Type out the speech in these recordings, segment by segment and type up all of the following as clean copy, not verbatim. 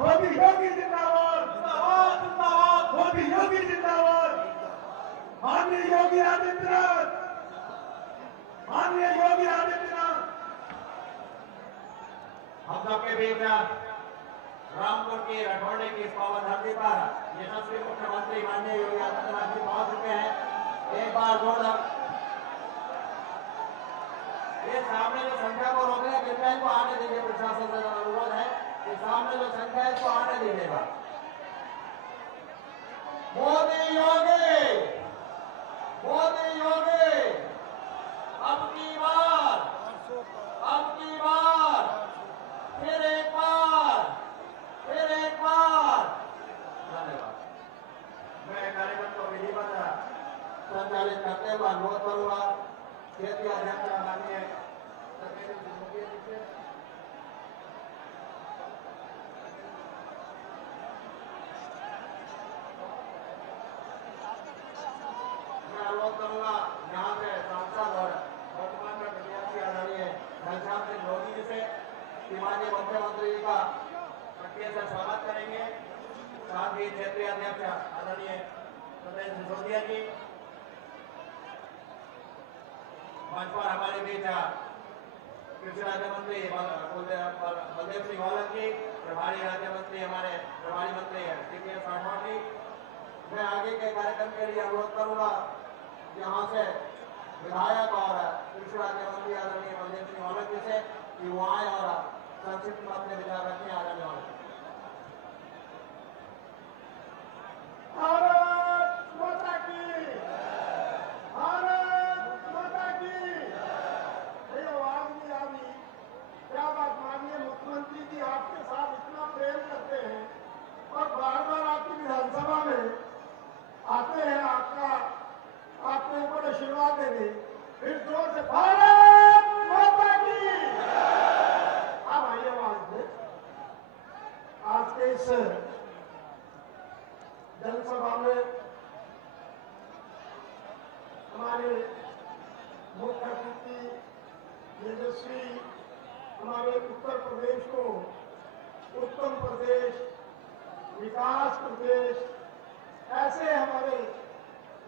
मोदी योगी जिंदाबाद, जिंदाबाद जिंदाबाद, मोदी योगी जिंदाबाद, माननीय योगी आदित्यनाथ, माननीय योगी आदित्यनाथ। हम सबके बीच रामपुर की रठौड़े की इस पावन धरती पर यशस्वी मुख्यमंत्री माननीय योगी आदित्यनाथ जी पहुंच चुके हैं। एक बार जोरदार ये सामने जो संख्या को रोक रहे कृपया इनको आने दीजिए। प्रशासन से अनुरोध है कि सामने जो संख्या है इसको आने दीजिएगा। मोदी योगी, मोदी योगी, अब की बार, फिर एक बार, धन्यवाद। मैं कार्यक्रम को विधिवत संचालित करते हुए अनुरोध करूंगा क्षेत्रीय अध्यक्ष माननीय मैं अनुरोध करूंगा यहाँ से सांसद और वर्तमान में प्रत्याशी आदरणीय घनश्याम सिंह लोधी जी से माननीय मुख्यमंत्री जी का प्रक्रिया से स्वागत करेंगे। साथ ही क्षेत्रीय अध्यक्ष आदरणीय सतेंद्र सिसोदिया जी, मंच पर हमारे बीच कृषि राज्य मंत्री बलदेव सिंह औलख जी, प्रभारी राज्य मंत्री हमारे प्रभारी मंत्री टीपीएस राठौड़ जी। मैं आगे के कार्यक्रम के लिए अनुरोध करूंगा यहाँ से विधायक और कृषि राज्य मंत्री आदरणीय बलदेव सिंह औलख जी से कि वो आए और संक्षिप्त में अपने विचार रखें। आदरणीय औलख। भारत माता की, भारत माता की। ये आवाज नहीं आ रही, क्या बात? माननीय मुख्यमंत्री जी आपके साथ इतना प्रेम करते हैं और बार बार आपकी विधानसभा में आते हैं आपके ऊपर आशीर्वाद देने। फिर जोर से भारत माता की। अब आइए आवाज दे। आज के इस जनसभा में हमारे मुख्य अतिथि तेजस्वी हमारे उत्तर प्रदेश को उत्तम प्रदेश, विकास प्रदेश, ऐसे हमारे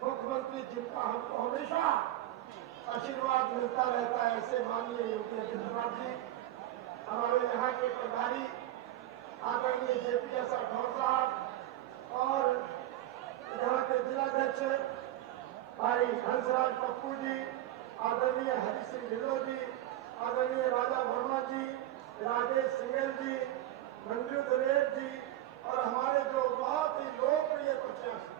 मुख्यमंत्री जिनका हमको हमेशा आशीर्वाद मिलता रहता है, ऐसे माननीय योगी आदित्यनाथ जी, हमारे यहाँ के प्रभारी आदरणीय जेपीएस राठौड़ साहब और यहाँ के जिलाध्यक्ष भाई हंसराज पप्पू जी, आदरणीय हरि सिंह ढिल्लों जी, आदरणीय राजा वर्मा जी, राजेश सिंघल जी, मंजू दलेर जी और हमारे जो बहुत ही लोकप्रिय प्रत्याशी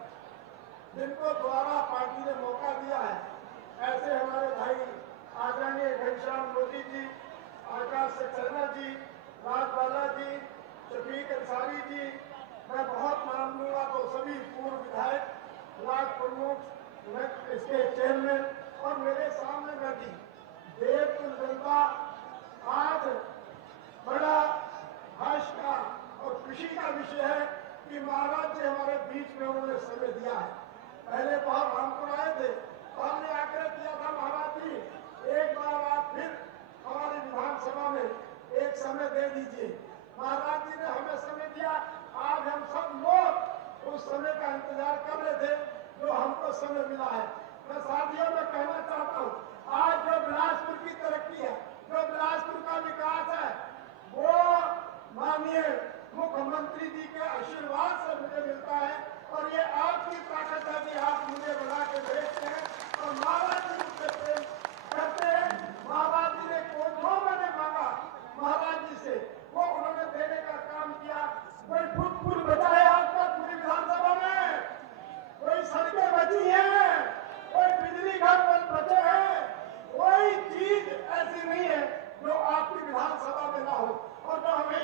जिनको द्वारा पार्टी ने मौका दिया है, ऐसे हमारे भाई आदरणीय घनश्याम लोधी जी, आकाश सक्सेना जी, राजबाला जी, शफीक अंसारी जी, मैं बहुत नाम लूंगा तो सभी पूर्व विधायक, ब्लॉक प्रमुख, इसके चेयरमैन और मेरे सामने बैठी देवकुल जनता, आज बड़ा हर्ष का और खुशी का विषय है कि महाराज जी हमारे बीच में उन्होंने समय दिया है। पहले बार रामपुर आए थे तो हमने आग्रह किया था महाराज जी एक बार आप फिर हमारी विधानसभा में एक समय दे दीजिए। महाराज जी ने हमें समय दिया। आज हम सब लोग उस समय का इंतजार कर रहे थे जो हमको समय मिला है। मैं साथियों में कहना चाहता हूँ, आज जो बिलासपुर की तरक्की है, जो बिलासपुर का विकास है, वो माननीय मुख्यमंत्री जी के आशीर्वाद से मुझे मिलता है और ये आपकी ताकत है कि आप मुझे बना के भेजते हैं और महाराज जी मुझसे प्रेम करते हैं। महाराज जी ने जो मैंने मांगा महाराज जी से वो उन्होंने देने का काम किया। कोई फुल बचा है आज तक पूरी विधानसभा में? कोई सड़कें बची हैं? कोई बिजली घर बचे हैं? कोई चीज ऐसी नहीं है जो आपकी विधानसभा में ना हो और जो हमें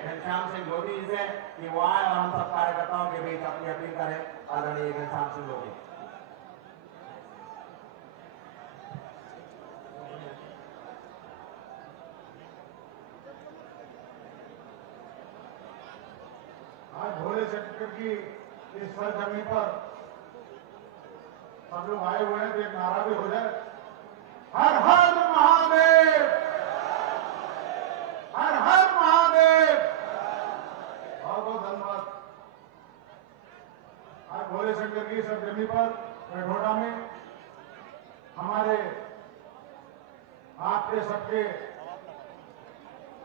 घनश्याम सिंह लोधी जी से कि वो आए और हम सब कार्यकर्ताओं के बीच अपनी अपील करें। आदरणीय घनश्याम सिंह लोधी। आज भोले शंकर की इस सरजमी पर सब लोग आए हुए हैं तो एक नारा भी हो जाए, हर हर महादेव, हर हर महादेव। बहुत बहुत धन्यवाद। आज भोले शंकर की सरजमी पर गठोड़ा में हमारे आपके सबके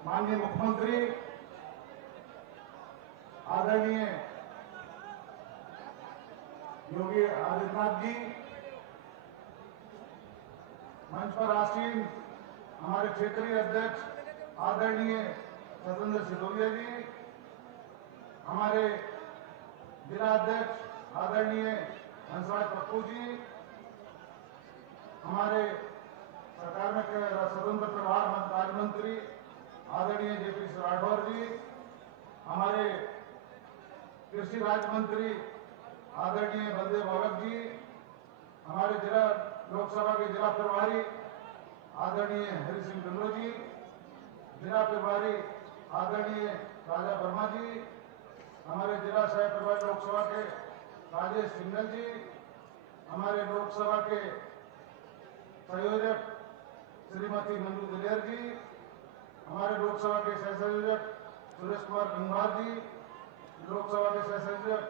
माननीय मुख्यमंत्री आदरणीय योगी आदित्यनाथ जी, मंच पर आसीन हमारे क्षेत्रीय अध्यक्ष आदरणीय सतेंद्र सिसोदिया जी, हमारे जिला अध्यक्ष आदरणीय हंसराज पप्पू जी, हमारे सरकार में स्वतंत्र प्रभार राज्य मंत्री आदरणीय जेपी राठौर जी, हमारे कृषि राज्य मंत्री आदरणीय बलदेव भगत जी, हमारे जिला लोकसभा के जिला प्रभारी आदरणीय हरि सिंह डुंगरो जी, जिला प्रभारी आदरणीय राजा वर्मा जी, हमारे जिला सह प्रभारी लोकसभा के राजेश सिंघल जी, हमारे लोकसभा के संयोजक श्रीमती मंजू दिलेर जी, हमारे लोकसभा के सह संयोजक सुरेश कुमार गंगवार जी, लोकसभा के सह संयोजक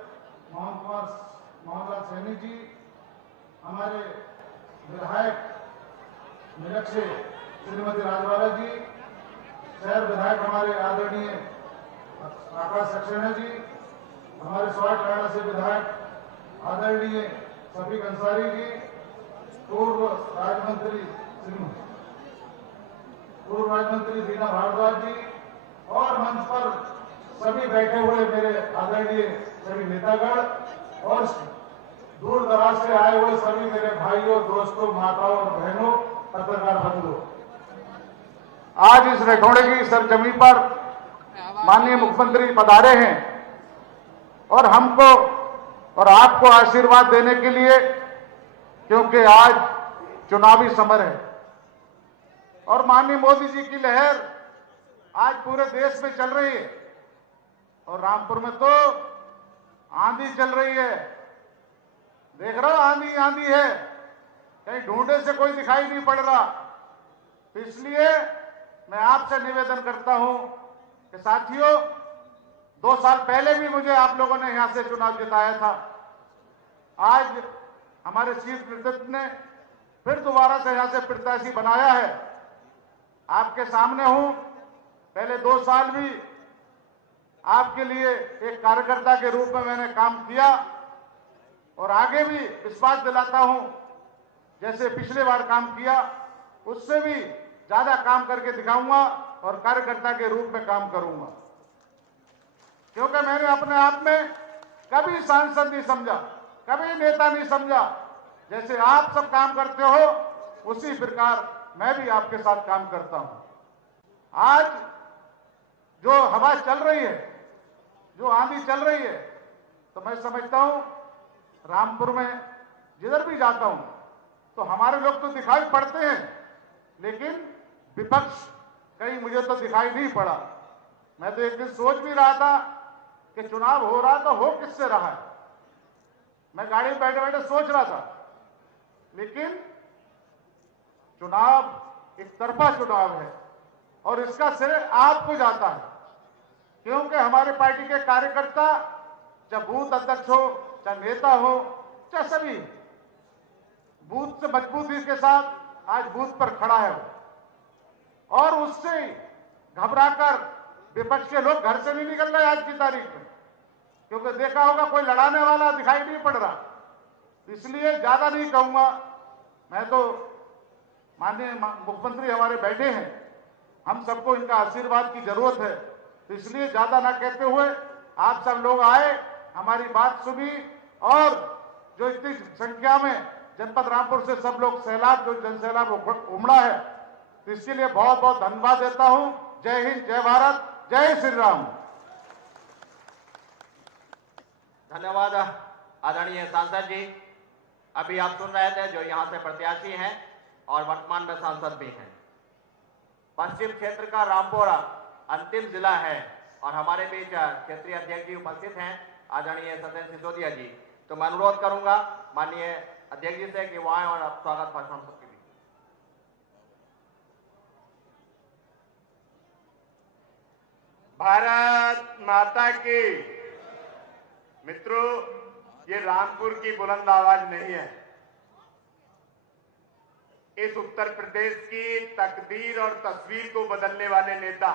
मोहनलाल सैनी जी, हमारे विधायक मेरठ से श्रीमती राजवाला जी, शहर विधायक हमारे आदरणीय आकाश सक्सेना जी, हमारे स्वाट राणा से विधायक आदरणीय शफीक अंसारी जी, पूर्व राज्यमंत्री बीना भारद्वाज जी और मंच पर सभी बैठे हुए मेरे आदरणीय सभी नेतागण और दूर दराज से आए हुए सभी मेरे भाइयों, दोस्तों, माताओं और बहनों, पत्रकार बंधुओं, आज इस रठौड़े की सरजमी पर माननीय मुख्यमंत्री पधारे हैं और हमको और आपको आशीर्वाद देने के लिए, क्योंकि आज चुनावी समर है और माननीय मोदी जी की लहर आज पूरे देश में चल रही है और रामपुर में तो आंधी चल रही है। देख रहा हो, आंधी आंधी है, कहीं ढूंढे से कोई दिखाई नहीं पड़ रहा। तो इसलिए मैं आपसे निवेदन करता हूं कि साथियों, 2 साल पहले भी मुझे आप लोगों ने यहां से चुनाव जिताया था। आज हमारे शीर्ष नेतृत्व ने फिर दोबारा से यहां से प्रत्याशी बनाया है। आपके सामने हूं, पहले 2 साल भी आपके लिए एक कार्यकर्ता के रूप में मैंने काम किया और आगे भी विश्वास दिलाता हूं, जैसे पिछले बार काम किया उससे भी ज्यादा काम करके दिखाऊंगा और कार्यकर्ता के रूप में काम करूंगा। क्योंकि मैंने अपने आप में कभी सांसद नहीं समझा, कभी नेता नहीं समझा। जैसे आप सब काम करते हो उसी प्रकार मैं भी आपके साथ काम करता हूं। आज जो हवा चल रही है, जो आंधी चल रही है, तो मैं समझता हूं रामपुर में जिधर भी जाता हूं तो हमारे लोग तो दिखाई पड़ते हैं, लेकिन विपक्ष कहीं मुझे तो दिखाई नहीं पड़ा। मैं तो एक दिन सोच भी रहा था कि चुनाव हो रहा तो हो किससे रहा है। मैं गाड़ी में बैठे बैठे सोच रहा था, लेकिन चुनाव एक तरफा चुनाव है और इसका श्रेय आपको जाता है, क्योंकि हमारे पार्टी के कार्यकर्ता, चाहे बूथ अध्यक्ष हो, चाहे नेता हो, चाहे सभी बूथ से मजबूती के साथ आज बूथ पर खड़ा है और उससे घबराकर विपक्ष के लोग घर से नहीं निकल रहे आज की तारीख में, क्योंकि देखा होगा कोई लड़ाने वाला दिखाई नहीं पड़ रहा। इसलिए ज्यादा नहीं कहूंगा, मैं तो माननीय मुख्यमंत्री हमारे बैठे हैं, हम सबको इनका आशीर्वाद की जरूरत है, तो इसलिए ज्यादा ना कहते हुए आप सब लोग आए, हमारी बात सुनी और जो इतनी संख्या में जनपद रामपुर से सब लोग सैलाब, जो जनसैलाब उमड़ा है, तो इसके लिए बहुत बहुत धन्यवाद देता हूं। जय हिंद, जय भारत। जय श्री राम। धन्यवाद आदरणीय सांसद जी। अभी आप सुन रहे थे जो यहाँ से प्रत्याशी हैं और वर्तमान में सांसद भी हैं। पश्चिम क्षेत्र का रामपुर अंतिम जिला है और हमारे बीच क्षेत्रीय अध्यक्ष जी उपस्थित हैं, आदरणीय सत्येंद्र सिसोदिया जी। तो मैं अनुरोध करूंगा माननीय अध्यक्ष जी से कि वो आए और स्वागत भाषण सबके बीच। भारत माता की। मित्रों, ये रामपुर की बुलंद आवाज नहीं है। इस उत्तर प्रदेश की तकदीर और तस्वीर को बदलने वाले नेता,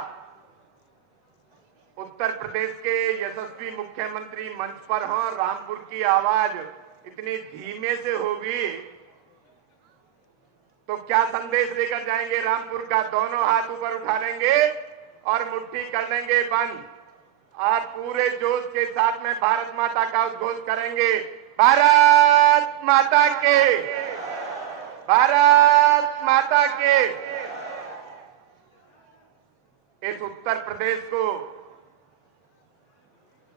उत्तर प्रदेश के यशस्वी मुख्यमंत्री मंच पर हों। रामपुर की आवाज इतनी धीमे से होगी तो क्या संदेश लेकर जाएंगे? रामपुर का दोनों हाथ ऊपर उठा लेंगे और मुट्ठी कर लेंगे बंद और पूरे जोश के साथ में भारत माता का उद्घोष करेंगे। भारत माता के, भारत माता के। इस उत्तर प्रदेश को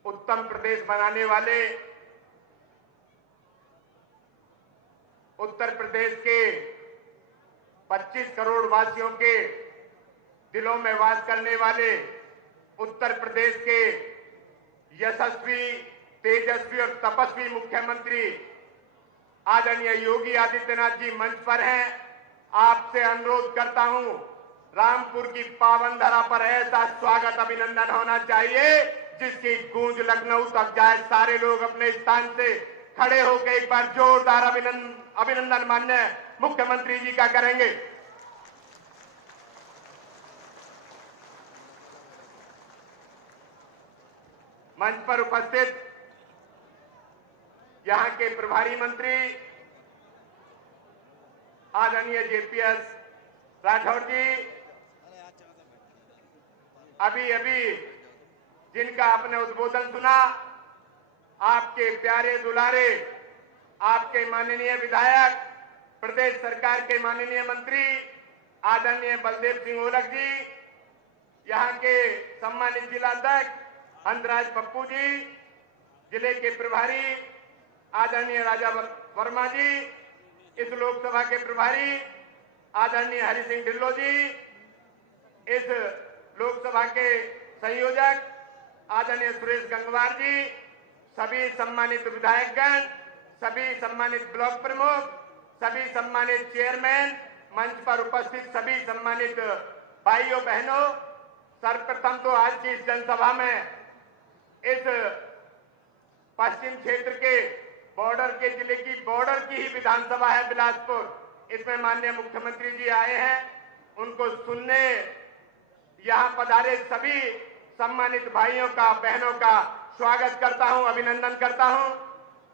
उत्तम प्रदेश बनाने वाले, उत्तर प्रदेश के 25 करोड़ वासियों के दिलों में वास करने वाले, उत्तर प्रदेश के यशस्वी, तेजस्वी और तपस्वी मुख्यमंत्री आदरणीय योगी आदित्यनाथ जी मंच पर हैं। आपसे अनुरोध करता हूं, रामपुर की पावन धरा पर ऐसा स्वागत अभिनंदन होना चाहिए जिसकी गूंज लखनऊ तक जाए। सारे लोग अपने स्थान से खड़े होकर एक बार जोरदार अभिनंदन माननीय मुख्यमंत्री जी का करेंगे। मंच पर उपस्थित यहां के प्रभारी मंत्री आदरणीय जेपीएस राठौर जी, अभी जिनका आपने उद्बोधन सुना, आपके प्यारे दुलारे, आपके माननीय विधायक, प्रदेश सरकार के माननीय मंत्री आदरणीय बलदेव सिंह ओलख जी, यहां के सम्मानित जिलाध्यक्ष हंसराज पप्पू जी, जिले के प्रभारी आदरणीय राजा वर्मा जी, इस लोकसभा के प्रभारी आदरणीय हरि सिंह ढिल्लो जी, इस लोकसभा के संयोजक आदरणीय सुरेश गंगवार जी, सभी सम्मानित विधायकगण, सभी सम्मानित ब्लॉक प्रमुख, सभी सम्मानित चेयरमैन, मंच पर उपस्थित सभी सम्मानित भाइयों बहनों, सर्वप्रथम तो आज की इस जनसभा में इस पश्चिम क्षेत्र के बॉर्डर के जिले की बॉर्डर की ही विधानसभा है बिलासपुर, इसमें माननीय मुख्यमंत्री जी आए हैं। उनको सुनने यहां पधारे सभी सम्मानित भाइयों का, बहनों का स्वागत करता हूं, अभिनंदन करता हूं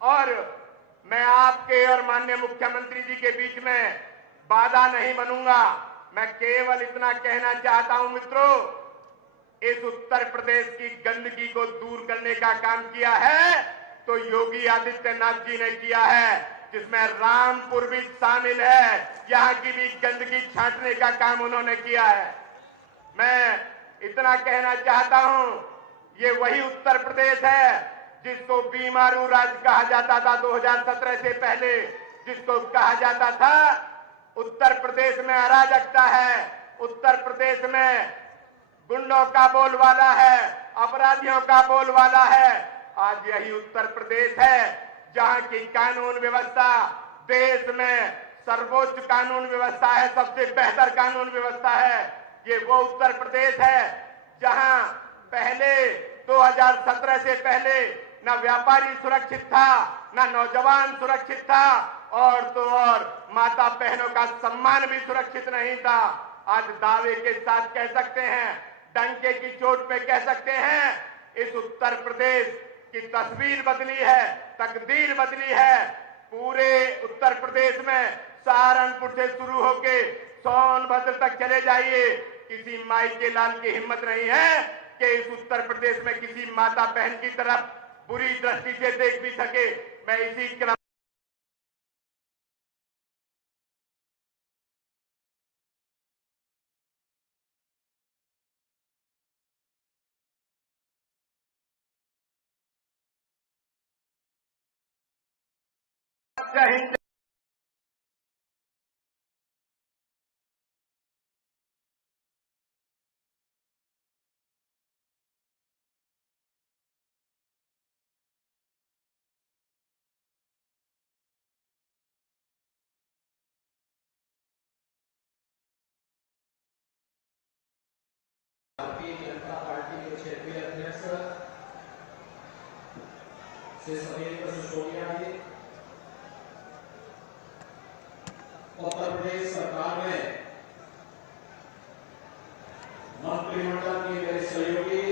और मैं आपके और माननीय मुख्यमंत्री जी के बीच में बाधा नहीं बनूंगा। मैं केवल इतना कहना चाहता हूं मित्रों, इस उत्तर प्रदेश की गंदगी को दूर करने का काम किया है तो योगी आदित्यनाथ जी ने किया है, जिसमें रामपुर भी शामिल है। यहां की भी गंदगी छांटने का काम उन्होंने किया है। मैं इतना कहना चाहता हूं, ये वही उत्तर प्रदेश है जिसको बीमारू राज्य कहा जाता था 2017 से पहले, जिसको कहा जाता था उत्तर प्रदेश में अराजकता है, उत्तर प्रदेश में गुंडों का बोलबाला है, अपराधियों का बोलबाला है। आज यही उत्तर प्रदेश है जहां की कानून व्यवस्था देश में सर्वोच्च कानून व्यवस्था है, सबसे बेहतर कानून व्यवस्था है। ये वो उत्तर प्रदेश है जहां पहले 2017 से पहले न व्यापारी सुरक्षित था, न नौजवान सुरक्षित था और तो और माता बहनों का सम्मान भी सुरक्षित नहीं था। आज दावे के साथ कह सकते हैं, डंके की चोट पे कह सकते हैं, इस उत्तर प्रदेश की तस्वीर बदली है, तकदीर बदली है। पूरे उत्तर प्रदेश में सहारनपुर से शुरू होके सोनभद्र तक चले जाइए, किसी माई के लाल की हिम्मत नहीं है कि इस उत्तर प्रदेश में किसी माता बहन की तरफ बुरी दृष्टि से देख भी सके। मैं इसी क्रम जय हिंद। भारतीय जनता पार्टी के क्षेत्रीय अध्यक्ष श्री समीर सिसोदिया जी, उत्तर प्रदेश सरकार में मंत्रिमंडल के मेरे सहयोगी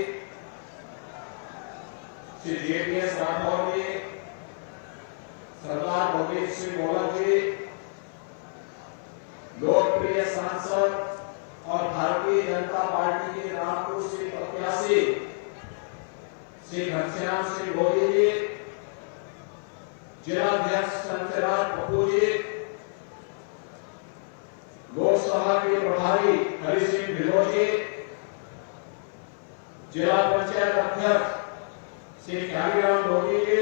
श्री जेपीएस राठौर जी, सरदार भगीर सिंह मोहन जी, लोकप्रिय सांसद और भारतीय जनता पार्टी के रामपुर से प्रत्याशी श्री घनश्याम सिंह गोहिल जी, जिलाध्यक्ष संजयराज पप्पू जी, लोकसभा के प्रभारी हरि सिंह ढिल्लों जी, जिला पंचायत अध्यक्ष श्री ख्यालीराम डोगी जी,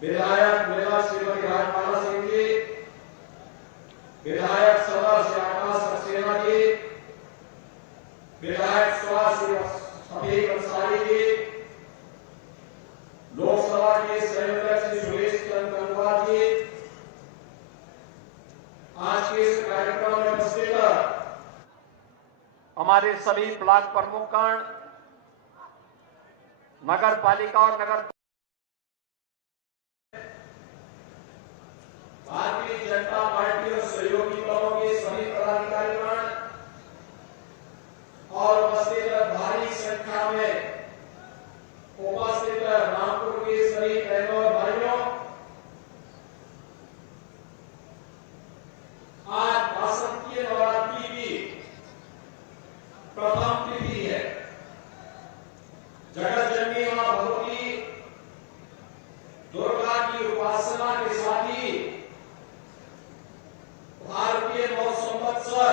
विधायक मेला श्रीमती राजमाला सिंह जी, विधायक सभा श्री आकाश सक्सेना जी, विधायक सभा श्री सफीक अंसारी जी, लोकसभा के संयोजक श्री सुरेश चंद्र गंगवार जी, आज के इस कार्यक्रम में उपस्थित हमारे सभी ब्लॉक प्रमुखगण, नगर पालिका और नगर भारतीय जनता पार्टी और सहयोगी दलों के सभी पदाधिकारीगण और उपस्थित भारी संख्या में उपस्थित रामपुर के सभी बहनों और भाइयों, आज बसंतीय नवरात्रि की प्रथम तिथि है। जगत जननी मां भगवती दुर्गा की उपासना के साथ ही भारतीय नव संवत्सर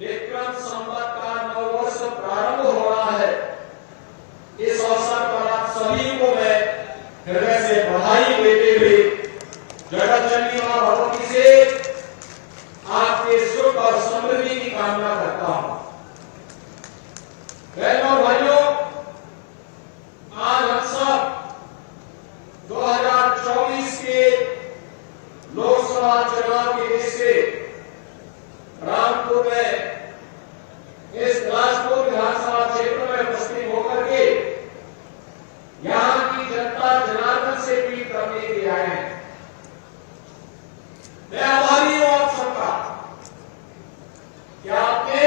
विक्रम संवत का नववर्ष प्रारंभ हो रहा है। इस अवसर पर आप सभी को मैं हृदय से बधाई देते हुए जगत जननी मां भगवती से आपके सुख और समृद्धि की कामना करता हूं। बहनों और भाइयों, आज हम सब 2024 के लोकसभा चुनाव के दृष्टि रामपुर में इस राजपुर विधानसभा क्षेत्र में उपस्थित होकर के यहां की जनता जनार्दन से अपील करने के लिए आए हैं। मैं आभारी हूं आप सबका कि आपने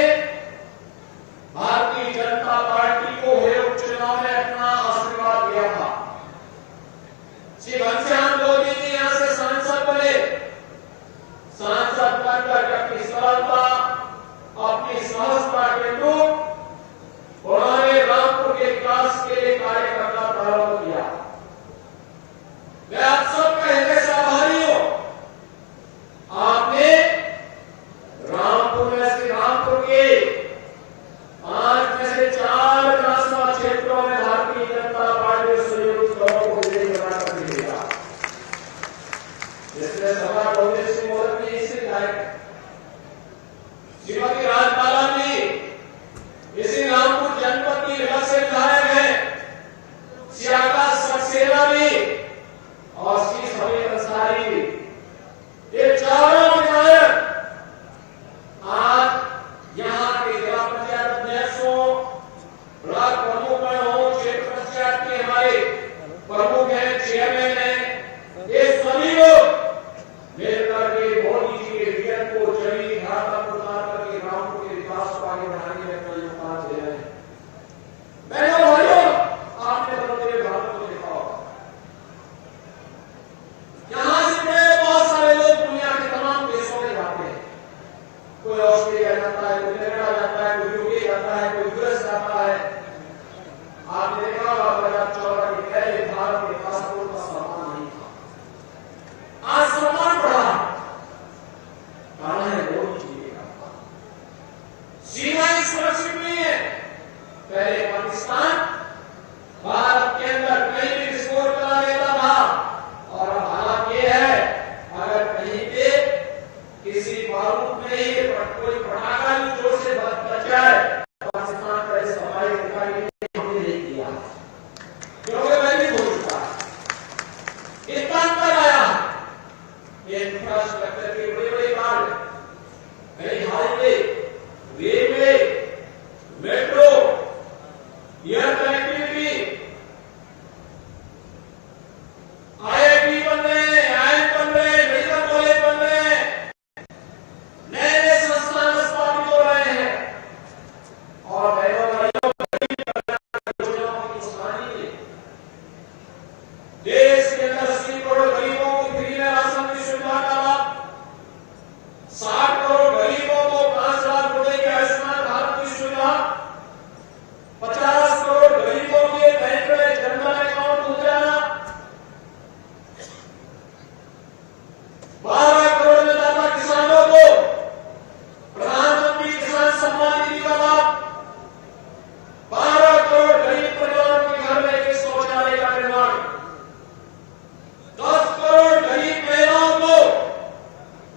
भारतीय जनता पार्टी को हुए उपचुनाव में अपना आशीर्वाद दिया था। श्री घनश्याम डोगी जी यहां से सांसद बने, सांसद बनकर अपनी सरलता, अपनी सहजता के अनुरूप उन्होंने रामपुर के विकास के लिए कार्य करना प्रारंभ किया। मैं आप सबका हृदय से आभारी हूं। आपने रामपुर में से रामपुर के 5 में से 4 विधानसभा क्षेत्रों में भारतीय जनता पार्टी सहयोगी दलों को विजयी बनाकर दिया। जिसमें सभा भगीर सिंह मोहन जी इसी विधायक, श्रीमती राजमाला जी इसी रामपुर जनपद की विकास से विधायक है, श्री आकाश सक्सेना भी और श्री समीर अंसारी भी। ये चारों विधायक आज यहाँ के जिला पंचायत अध्यक्षों, ब्लॉक प्रमुखगण हो, क्षेत्र पंचायत के हमारे प्रमुख हैं, चेयरमैन हैं, ये सभी लोग मिलकर के मोदी जी के विजन को जमीनी धार तक उतार करके रामपुर के विकास को आगे बढ़ाने में अपना योगदान दे रहे हैं। बहनों और भाइयों, आपने बदलते भारत को देखा होगा। यहां से बड़े बहुत सारे लोग दुनिया के तमाम देशों में जाते हैं। कोई ऑस्ट्रेलिया जाता है, कोई कनाडा जाता है, कोई यूके जाता है, कोई यूएस जाता है। आपने देखा होगा 2014 के पहले भारत के पासपोर्ट का सम्मान नहीं था, आज सम्मान बढ़ा। कारण है मोदी जी का। सीमाएं सुरक्षित नहीं है। पहले पाकिस्तान भारत के अंदर कहीं भी विस्फोट करा देता था और बड़े सफाई अधिकारी ने हमने नहीं किया, क्योंकि मैं भी बोल चुका इतना अंतर आया। ये इंफ्रास्ट्रक्चर के बड़े बड़े कार्य, कई highway, railway, metro, air connectivity, IIT बन रहे हैं, IIM बन रहे हैं, मेडिकल कॉलेज बन रहे हैं, नए नए संस्थान स्थापित हो रहे हैं। और योजनाओं की घोषणाएं की देश के अंदर 80 करोड़ गरीबों को फ्री में राशन की सुविधा का लाभ, 60 करोड़ गरीबों को 5 लाख रुपए की आयुष्मान भारत की सुविधा, 50 करोड़ गरीबों के बैंक में जनधन अकाउंट खुल जाना, 12 करोड़ अन्नदाता किसानों को प्रधानमंत्री किसान सम्मान निधि का लाभ, 12 करोड़ गरीब परिवारों के घर में एक शौचालय का निर्माण, 10 करोड़ गरीब महिलाओं को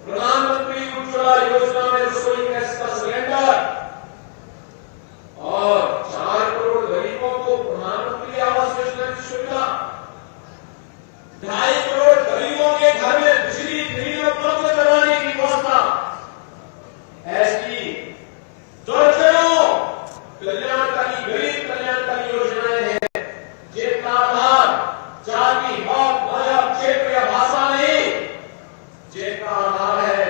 प्रधानमंत्री उज्ज्वला योजना में रसोई गैस का सिलेंडर, और 4 करोड़ गरीबों को प्रधानमंत्री आवास योजना की सुविधा, 2.5 करोड़ गरीबों के घर में बिजली फ्री में उपलब्ध कराने की व्यवस्था। ऐसी दर्जनों कल्याणकारी, गरीब कल्याणकारी योजनाएं हैं जिनका आधार जाति, मत, मजहब, क्षेत्र या भाषा नहीं, जिनका आधार है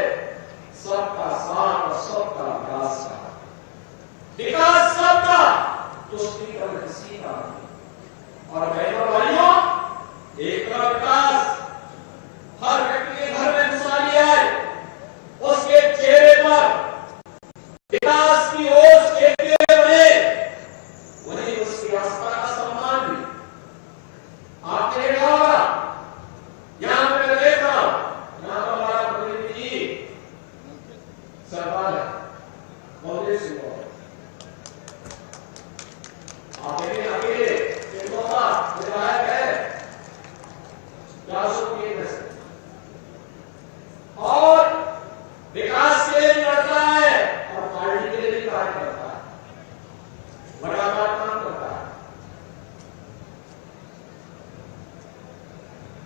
सबका साथ और सबका विकास का। विकास सबका, तुष्टिकरण किसी का नहीं। और बहनों भाइयों, एक तरफ विकास हर व्यक्ति के घर में खुशहाली आए, उसके चेहरे पर विकास की ओर खेलते हुए बने, वहीं उसकी आस्था का सम्मान भी। आपने देखा होगा, यहां पे मैं देख रहा हूं, यहां पर हमारा प्रतिनिधि जी सरदार है, मोदी सिंह, आप देखें अकेले चिंतोता विधायक है, 403 में से, और विकास के लिए लड़ता है और पार्टी के लिए भी कार्य करता है, लगातार काम करता है।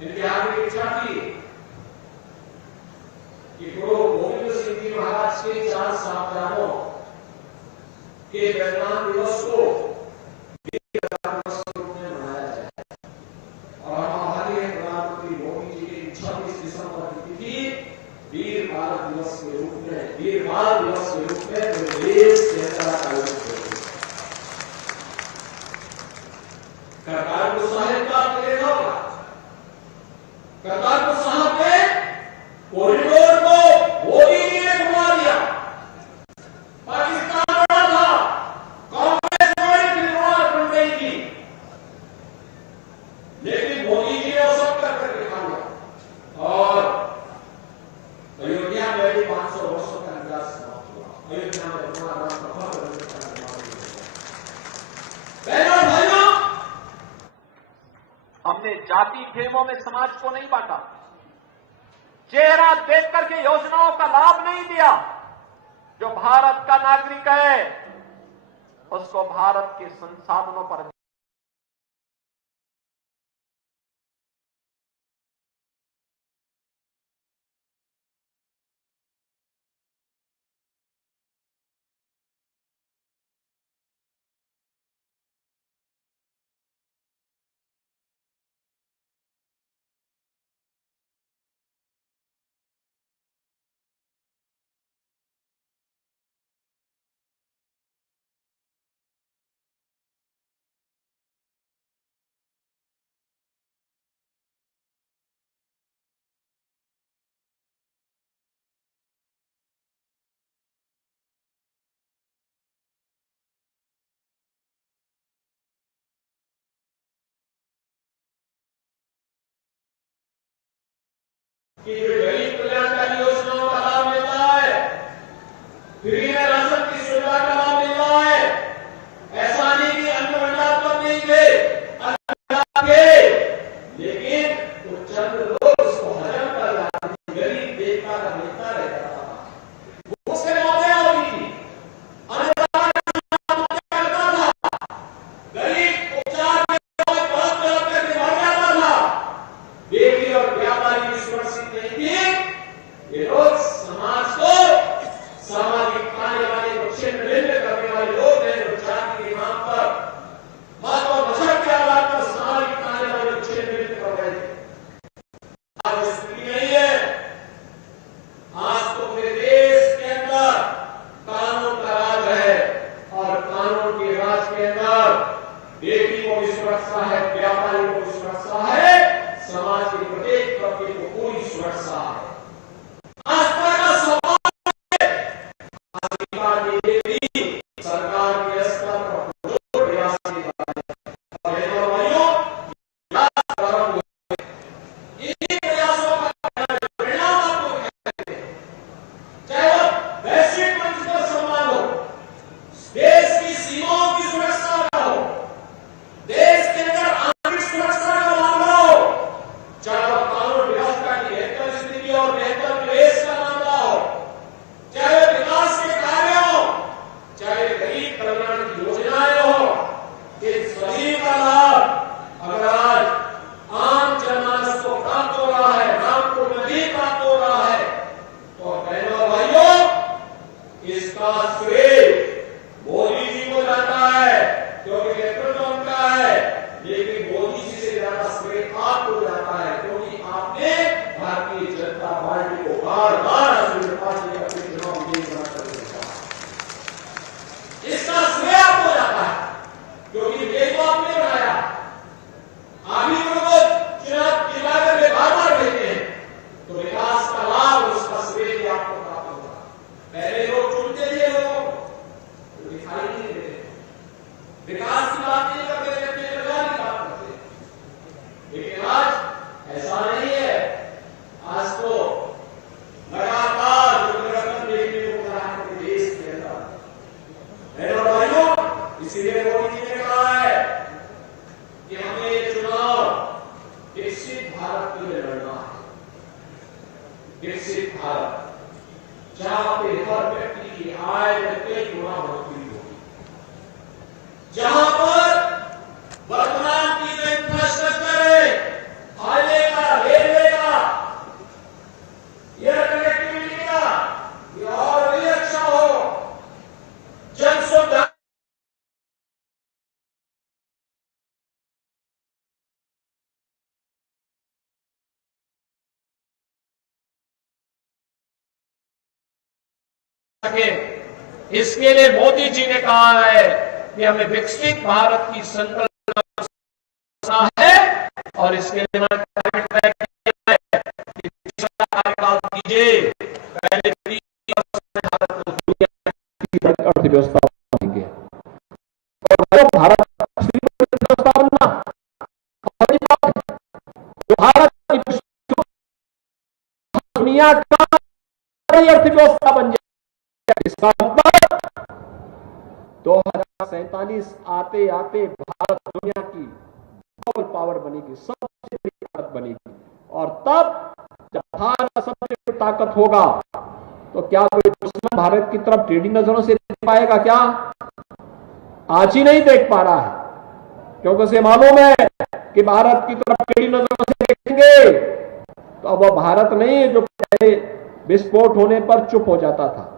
इनके आगे इच्छा थी कि गुरु गोविंद सिंह जी महाराज के 4 साहबजादों के बलिदान दिवस को वीर बलिदान दिवस के रूप में मनाया जाए, और हमारे प्रधानमंत्री मोदी जी की 26 दिसंबर की तिथि वीर बाल दिवस के रूप में, वीर बाल दिवस के रूप में देश के अंदर आयोजित होगी। करतारपुर साहिब का आपने देखा होगा, करतारपुर साहिब के कॉरिडोर को मोदी जी ने घुमा दिया। पाकिस्तान बड़ा था, कांग्रेस बड़ी निर्माण बन गई थी, लेकिन मोदी जी ने सब कर दिखा दिया। और अयोध्या में भी 500 वर्षों का निवास समाप्त हुआ। अयोध्या में भगवान राम का भव्य मंदिर का निर्माण हुआ। बहनों भाइयों, हमने जाति खेमों में समाज को नहीं बांटा, चेहरा देख करके योजनाओं का लाभ नहीं दिया। जो भारत का नागरिक है उसको भारत के संसाधनों पर कि गरीब कल्याणकारी योजनाओं का लाभ मिल रहा है, फ्री में राशन की सुविधा का लाभ मिल रहा है। ऐसा नहीं कि अन्न भंडार तो नहीं थे, अन्न थे, लेकिन कुछ चंद लोग उसको हजम कर रहे थे। गरीब देखता का मिलता रहता था, उससे मौतें होती थी, अन्नदाता करता था, बेटी को भी सुरक्षा है, व्यापारी को भी सुरक्षा है, समाज के प्रत्येक तबके को पूरी सुरक्षा है। आस्था का सवाल है, अधिकार के लिए भी सरकार के स्तर पर जो प्रयास किए जा रहे हैं, बहनों और भाइयों, इन्हीं प्रयासों का परिणाम आपको कहते हैं, चाहे वो वैश्विक मंच पर सम्मान हो, देश की सीमाओं की सुरक्षा का हो, देश के अंदर आंतरिक सुरक्षा का मामला हो, चाहे वो कानून व्यवस्था की बेहतर स्थिति और बेहतर निवेश का मामला हो, चाहे विकास के कार्य हो, चाहे गरीब कल्याण की योजनाएं हो, इन सभी का लाभ अगर आज आम जनमानस को प्राप्त हो रहा है, रामपुर में भी प्राप्त हो रहा है, तो बहनों और भाइयों, इसका श्रेय मोदी जी को जाता है, क्योंकि नेतृत्व उनका है, लेकिन मोदी जी से ज्यादा श्रेय आपको जाता है, क्योंकि आपने भारतीय जनता पार्टी को बार बार अपने पार्टी का चुनाव विजयी बनाकर देखा। इसका श्रेय आपको जाता है, क्योंकि ये तो आपने बनाया, आप ही उनको चुनाव दिलाकर वे बार बार देते हैं, तो विकास का लाभ उसका श्रेय भी आपको प्राप्त होगा। पहले लोग चुनते थे लोगों को, तो दिखाई नहीं देते, विकास की बात नहीं करते थे, अपने परिवार की बात करते थे। लेकिन आज ऐसा नहीं है, आज तो लगातार जो परिवर्तन देखने को मिल रहा है देश के अंदर। बहनों और भाइयों, इसीलिए मोदी जी ने कहा है कि हमें ये चुनाव विकसित भारत के लिए लड़ना है। विकसित भारत जहां पे हर व्यक्ति की आय में कई गुना बढ़ोतरी होगी, जहां पर वर्तमान की जो इंफ्रास्ट्रक्चर है, हाईवे का, रेलवे का, एयर कनेक्टिविटी का, ये और भी अच्छा हो, जन सुविधा इसके लिए मोदी जी ने कहा है कि हमें विकसित भारत की संकल्पना है, और इसके लिए मैंने तय किया है कि तीसरा कार्यकाल कीजिए, पहले 3 वर्ष में भारत को दुनिया की अर्थव्यवस्था बनेंगे, और भारत अर्थव्यवस्था बनना बड़ी बात है, जो भारत की दुनिया का बड़ी अर्थव्यवस्था बन जाए। इसका मतलब 2047 आते आते भारत दुनिया की ग्लोबल पावर बनेगी, सबसे बड़ी ताकत बनेगी, और तब जब भारत सबसे बड़ी ताकत होगा तो क्या कोई दुश्मन भारत की तरफ टेढ़ी नजरों से देख पाएगा? क्या आज ही नहीं देख पा रहा है, क्योंकि उसे मालूम है कि भारत की तरफ टेढ़ी नजरों से देखेंगे तो अब वह भारत नहीं है जो पहले विस्फोट होने पर चुप हो जाता था,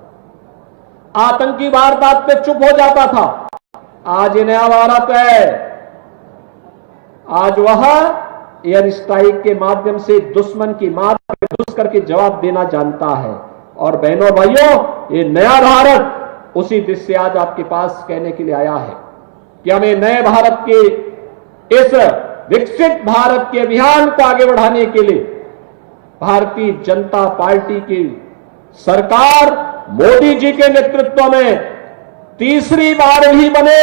आतंकी वारदात पे चुप हो जाता था। आज ये नया भारत है, आज वह एयर स्ट्राइक के माध्यम से दुश्मन की मार पर घुस करके जवाब देना जानता है। और बहनों भाइयों, ये नया भारत उसी दृष्टि से आज आपके पास कहने के लिए आया है कि हमें नए भारत के इस विकसित भारत के अभियान को आगे बढ़ाने के लिए भारतीय जनता पार्टी की सरकार मोदी जी के नेतृत्व में तीसरी बार भी बने,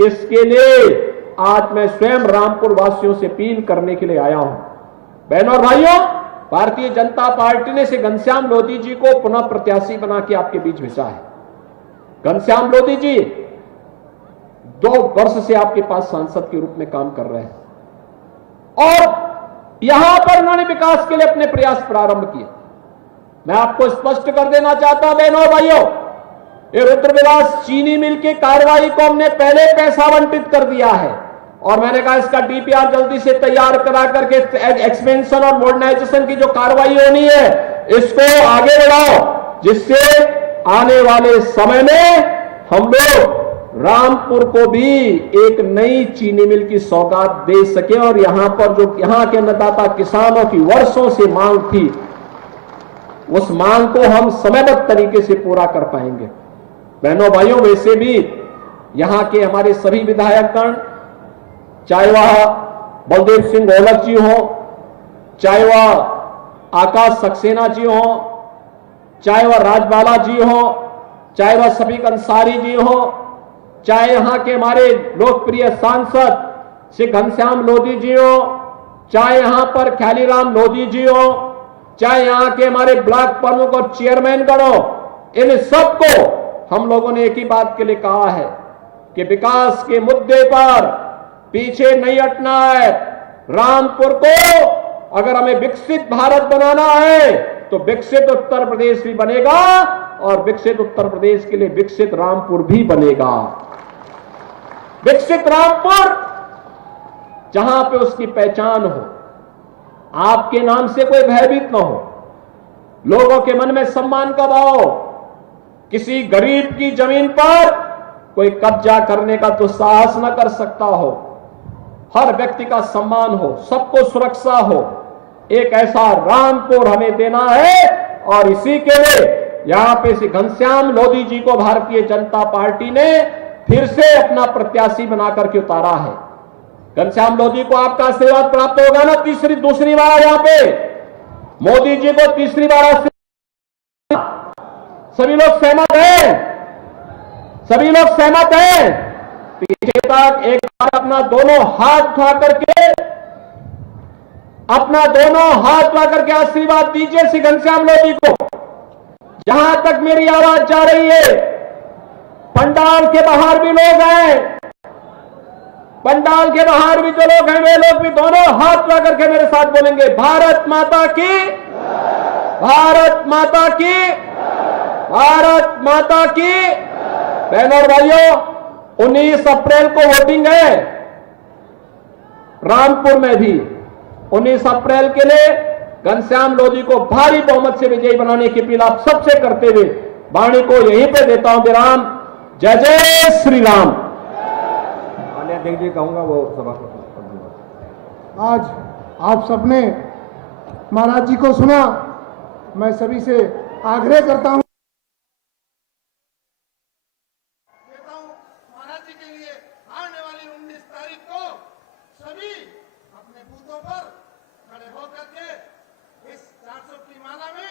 इसके लिए आज मैं स्वयं रामपुर वासियों से अपील करने के लिए आया हूं। बहनों और भाइयों, भारतीय जनता पार्टी ने से घनश्याम लोधी जी को पुनः प्रत्याशी बना के आपके बीच भेजा है। घनश्याम लोधी जी 2 वर्ष से आपके पास सांसद के रूप में काम कर रहे हैं, और यहां पर उन्होंने विकास के लिए अपने प्रयास प्रारंभ किए। मैं आपको स्पष्ट कर देना चाहता हूं बहनों भाइयों, ये रुद्रविलास चीनी मिल की कार्रवाई को हमने पहले पैसा आवंटित कर दिया है, और मैंने कहा इसका डीपीआर जल्दी से तैयार करा करके एक्सपेंशन और मॉडर्नाइजेशन की जो कार्रवाई होनी है इसको आगे बढ़ाओ, जिससे आने वाले समय में हम लोग रामपुर को भी एक नई चीनी मिल की सौगात दे सके, और यहां पर जो यहां के अन्नदाता किसानों की वर्षों से मांग थी, उस मांग को हम समयबद्ध तरीके से पूरा कर पाएंगे। बहनों भाइयों, वैसे भी यहां के हमारे सभी विधायकगण चाहे वह बलदेव सिंह ओलख जी हो, चाहे वह आकाश सक्सेना जी हो, चाहे वह राजबाला जी हो, चाहे वह शफीक अंसारी जी हो, चाहे यहां के हमारे लोकप्रिय सांसद श्री घनश्याम लोधी जी हो, चाहे यहां पर ख्यालीराम लोधी जी हो, चाहे यहां के हमारे ब्लॉक प्रमुख और चेयरमैन गण हो, इन सबको हम लोगों ने एक ही बात के लिए कहा है कि विकास के मुद्दे पर पीछे नहीं हटना है। रामपुर को अगर हमें विकसित भारत बनाना है तो विकसित उत्तर प्रदेश भी बनेगा और विकसित उत्तर प्रदेश के लिए विकसित रामपुर भी बनेगा। विकसित रामपुर जहां पे उसकी पहचान हो, आपके नाम से कोई भयभीत न हो, लोगों के मन में सम्मान का भाव, किसी गरीब की जमीन पर कोई कब्जा करने का तो साहस न कर सकता हो, हर व्यक्ति का सम्मान हो, सबको सुरक्षा हो, एक ऐसा रामपुर हमें देना है। और इसी के लिए यहां पे श्री घनश्याम लोधी जी को भारतीय जनता पार्टी ने फिर से अपना प्रत्याशी बनाकर के उतारा है। घनश्याम लोधी को आपका आशीर्वाद प्राप्त होगा ना दूसरी बार यहां पे मोदी जी को तीसरी बार आशीर्वाद। सभी लोग सहमत हैं? सभी लोग सहमत हैं? पीछे तक एक बार अपना दोनों हाथ उठा करके आशीर्वाद दीजिए श्री घनश्याम लोधी को। जहां तक मेरी आवाज जा रही है, पंडाल के बाहर भी लोग हैं, पंडाल के बाहर भी जो लोग हैं वे लोग भी दोनों हाथ उठा करके मेरे साथ बोलेंगे, भारत माता की, भारत माता की, भारत माता की। बहनों और भाइयों, 19 अप्रैल को वोटिंग है रामपुर में भी। 19 अप्रैल के लिए घनश्याम लोधी को भारी बहुमत से विजयी बनाने की अपील आप सबसे करते हुए वाणी को यहीं पे देता हूं। विराम। जय जय श्री राम। देख जी कहूंगा वो सभा को। आज आप सबने महाराज जी को सुना, मैं सभी से आग्रह करता हूं महाराज जी के लिए आने वाली 19 तारीख को सभी अपने बूथों पर खड़े होकर के इस 400 की माला में